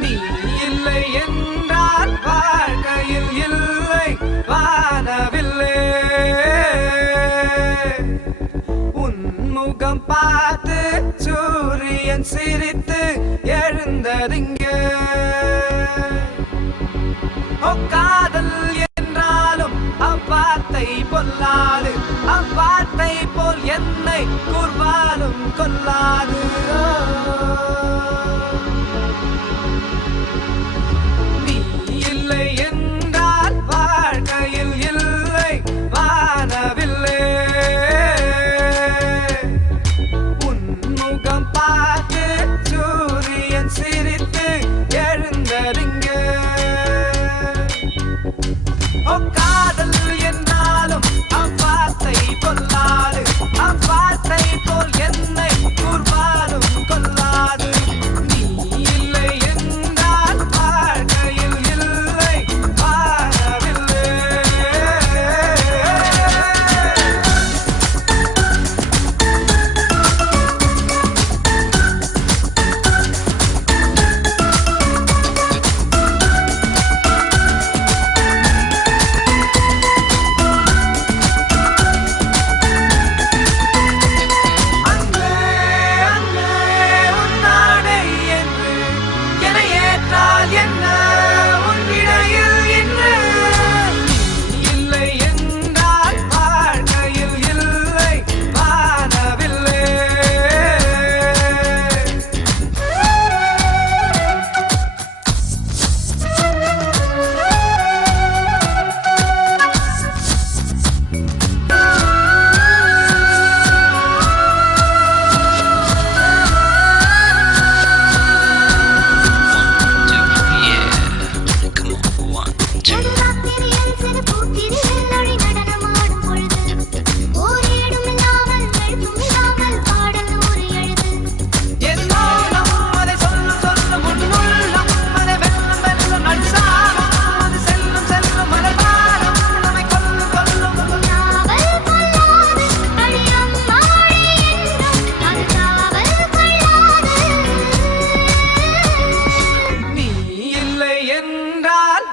நீ இல்லை என்றால் வாழ்க்கையில் இல்லை வானவில்லை. உன்முகம் பார்த்து சூரியன் சிரித்து எழுந்ததிங்கே. காதல் என்றாலும் அவ்வார்த்தை பொல்லாது, அவ்வார்த்தை போல் என்னை கூர்வாலும் கொல்லாது. நீ இல்லை என்றால் வாழ்க்கையில் இல்லை வானவில்லை. உன்முகம் பார்த்து சூரியன் சிரித்து எழுந்ததிங்கே. காதல் என்றாலும் அவ்வார்த்தை பொல்லாது, அவ்வார்த்தை போல் என்னை கூர்வாலும் கொல்லாது. நீ இல்லை என்றால் வாழ்க்கையில் இல்லை வானவில்லை.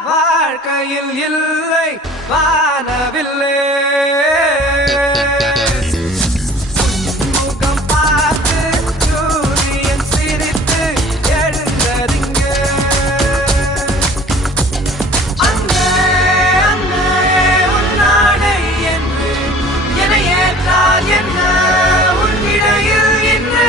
வாழ்க்கையில் இல்லை வானவில்லை. முகம் பார்த்து சூரியன் சிரித்து எழுந்ததிங்கே. அங்கே அங்கே உன்னாடை என்று என ஏற்றால் என்ன உன் இடையில் இன்று.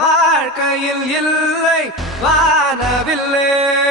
வாழ்க்கையில் இல்லை வானவில்லை.